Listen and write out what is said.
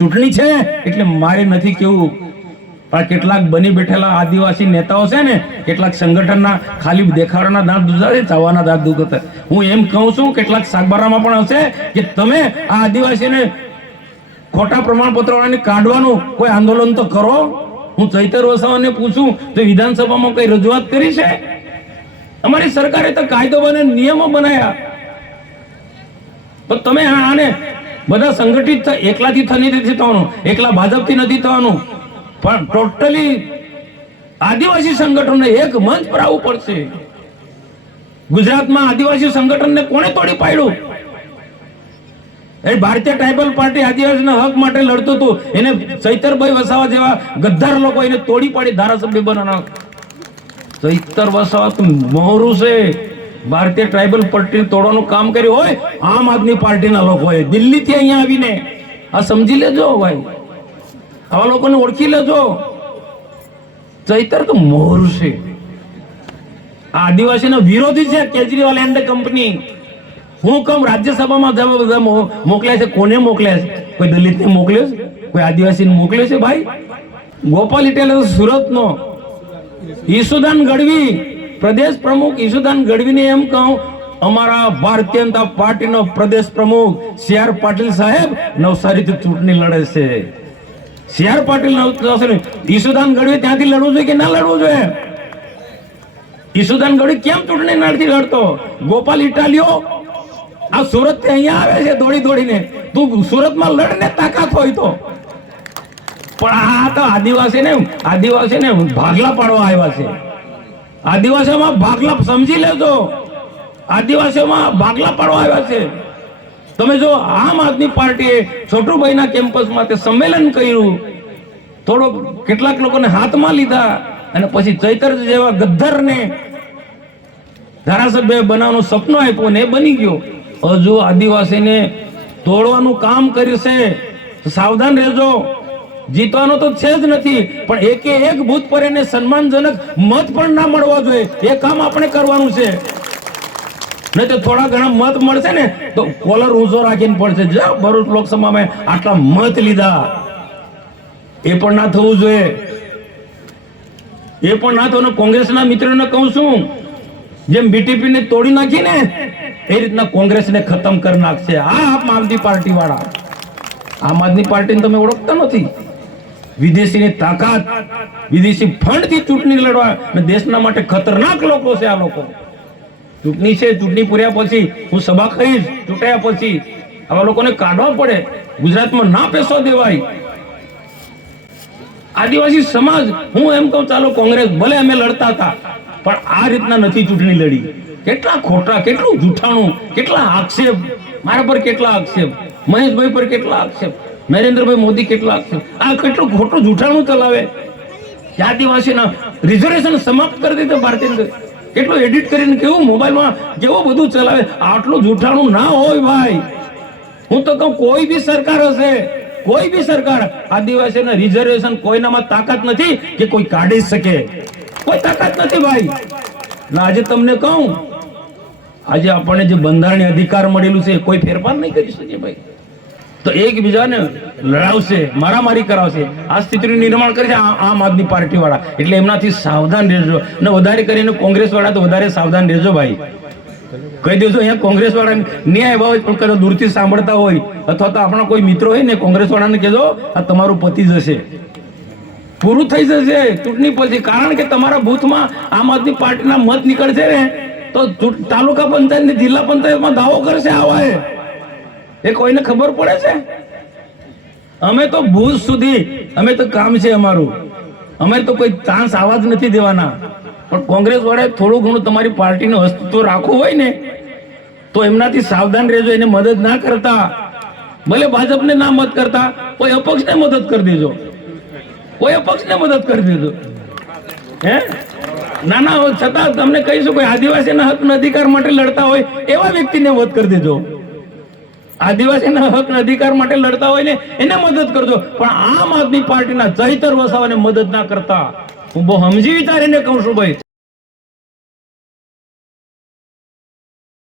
ચૂંટણી છે એટલે મારે નથી કેવું, પણ કેટલાક બની બેઠેલા આદિવાસી નેતાઓ છે ને, કેટલાક સંગઠનના ખાલી દેખાડાના દાંત દુખતા છે, ચાવાના દાંત દુખતા. હું એમ કહું છું, કેટલાક સાગબારામાં પણ હશે કે તમે આ આદિવાસીને ખોટા પ્રમાણપત્રોને કાઢવાનું કોઈ આંદોલન તો કરો. હું ચૈતર વસાવાને પૂછું તો વિધાનસભામાં કઈ રજૂઆત કરી છે? અમારી સરકારે તો કાયદો બને નિયમો બનાવ્યા, તો તમે આને બધા સંગઠિત એકલાથી નથી થવાનું, એકલા ભાજપથી નથી થવાનું, પણ ટોટલી આદિવાસી સંગઠનને એક મંચ પર આવવું પડશે. ગુજરાતમાં આદિવાસી સંગઠનને કોણે તોડી પાડ્યું? એ ભારતીય ટ્રાઇબલ પાર્ટી આદિવાસીના હક માટે લડતું હતું, એને ચૈતરભાઈ વસાવા જેવા ગદ્દાર લોકો એને તોડી પાડી ધારાસભ્ય બનાવના. ચૈતર વસાવા તો મોહરું છે. ભારતીય ટ્રાઇબલ પાર્ટી તોડવાનું કામ કર્યું હોય આમ આદમી પાર્ટીના લોકોએ દિલ્હીથી અહીંયા આવીને. આ સમજી લેજો ભાઈ, આવા લોકોને ઓળખી લેજો. ચૈતર તો મોહરું છે, આદિવાસીના વિરોધી છે. Kejriwal and company. હું કમ રાજ્યસભામાં બધા મોકલ્યા છે, કોને મોકલ્યા છે? કોઈ દલિતને મોકલ્યો છે? કોઈ આદિવાસીને મોકલ્યો છે? ભાઈ ગોપાલ ઇટેલ સુરતનો, ઈસુદાન ગઢવી પ્રદેશ પ્રમુખ. ઈસુદાન ગઢવીને એમ કહું, અમારા ભારતીય જનતા પાર્ટીનો પ્રદેશ પ્રમુખ સી.આર. પાટીલ સાહેબ નવસારીથી ચૂંટણી લડે છે. સી.આર. પાટીલ નવસારી, ઈસુદાન ગઢવી ત્યાંથી લડવું જોઈએ કે ના લડવું જોઈએ? ઈસુદાન ગઢવી કેમ ચૂંટણી નથી લડતો? ગોપાલ ઇટાલિયો આ સુરત થી અહીંયા આવે છે દોડી દોડીને. તું સુરતમાં લડને તાકાત હોય તો. પણ આ તો આદિવાસીને ભાગલા પાડવા આવ્યા છે. આદિવાસીઓમાં ભાગલા, સમજી લેજો, આદિવાસીઓમાં ભાગલા પાડવા આવ્યા છે. તમે જો આમ આદમી પાર્ટીએ છોટુભાઈના કેમ્પસમાં તે સંમેલન કર્યું, થોડો કેટલાક લોકોને હાથમાં લીધા, અને પછી ચૈતર જેવા ગદ્દારને ધારાસભ્ય બનાવવાનું સપનું આપ્યું ને એ બની ગયો. હજુ આદિવાસીને તોડવાનું કામ કર્યું છે, સાવધાન રહેજો. જીતવાનો તો છે જ નથી, પણ એકે એક બૂથ પર એને સન્માનજનક મત પણ ના મળવા જોઈએ. એ કામ આપણે કરવાનું છે. નહીં તો થોડા ઘણા મત મળશે ને તો કોલર ઊંચો રાખીને પડશે. ભરૂચ લોકસભામાં આટલા મત લીધા, એ પણ ના થવું જોઈએ. એ પણ ના થવું. કોંગ્રેસના મિત્રોને કહું છું, જેમ બીટીપી ને તોડી નાખી ને એ રીતના કોંગ્રેસને ખતમ કરી નાખશે આમ આદમી પાર્ટી વાળા. આમ આદમી પાર્ટીને તમે ઓળખતા નથી. વિદેશીની તાકાત, વિદેશી ફંડથી ચૂંટણી લડવા અને દેશના માટે ખતરનાક લોકો છે આ લોકો. ચૂંટણી છે, ચૂંટણી પૂર્યા પછી હું સભા કહીશ, ચૂંટાયા પછી આવા લોકોને કાઢવા પડે. ગુજરાતમાં ના પેસો દેવાય. આદિવાસી સમાજ, હું એમ કહું, ચાલો કોંગ્રેસ ભલે અમે લડતા હતા, પણ આ રીતના નથી ચૂંટણી લડી. કેટલા ખોટા, કેટલું જૂઠાણું, કેટલા આક્ષેપ મારા પર, કેટલા આક્ષેપ મહેશભાઈ પર, કેટલા આક્ષેપ નરેન્દ્રભાઈ મોદી, કેટલા આક્ષેપ. આ કેટલું ખોટું જૂઠાણું ચલાવે. આદિવાસીના રિઝર્વેશન સમાપ્ત કરી દીધું ભારતીય, કેટલું એડિટ કરીને કેવું મોબાઈલમાં કેવું બધું ચલાવે. આટલું જૂઠાણું ના હોય ભાઈ. હું તો કહું, કોઈ બી સરકાર હશે, કોઈ બી સરકાર, આદિવાસીના રિઝર્વેશન કોઈનામાં તાકાત નથી કે કોઈ કાઢી શકે. કોઈ તાકાત નથી ભાઈ. આજે તમને કહું, આજે આપણને જે બંધારણીય અધિકાર મળેલું છે કોઈ ફેરફાર નહીં કરી શકે ભાઈ. તો એકબીજાને લડાવશે, મારામારી કરાવશે, આ સ્થિતિનું નિર્માણ કરે છે આમ આદમી પાર્ટી વાળા. એટલે એમનાથી સાવધાન રહેજો. અને વધારે કરીને કોંગ્રેસ વાળા તો વધારે સાવધાન રહેજો ભાઈ. કહી દેજો, અહીંયા કોંગ્રેસ વાળા નહીં આવ્યા હોય પણ કદાચ દૂરથી સાંભળતા હોય, અથવા તો આપણા કોઈ મિત્રો હોય ને કોંગ્રેસ વાળાને કહેજો, આ તમારું પતી જશે, પૂરું થઈ જશે ચૂંટણી પછી. કારણ કે તમારા બૂથમાં આમ આદમી પાર્ટીના મત નીકળશે ને તો તાલુકા પંચાયત ને જિલ્લા પંચાયતમાં દાવો કરશે આવા એ કોઈને ખબર પડે છે? અમે તો બૂથ સુધી, અમે તો કામ છે અમારું, અમે તો કોઈ ચાન્સ આવા જ નથી દેવાના. પણ કોંગ્રેસ વાળાએ થોડું ઘણું તમારી પાર્ટીનું અસ્તિત્વ રાખવું હોય ને તો એમનાથી સાવધાન રહેજો. એને મદદ ના કરતા, ભલે ભાજપને ના મદદ કરતા, કોઈ અપક્ષને મદદ કરી દેજો, કોઈ અપક્ષને મદદ કરી દેજો. હે ના ના, છતાં તમને કહીશું, કોઈ આદિવાસીના હક અધિકાર માટે લડતા હોય એવા વ્યક્તિને મદદ કરી દેજો. આદિવાસીના હક અધિકાર માટે લડતા હોય ને એને મદદ કરજો. પણ આમ આદમી પાર્ટીના ચૈતર વસાવાને મદદ ના કરતા. હું બહુ સમજી વિચારીને કહું છું ભાઈ.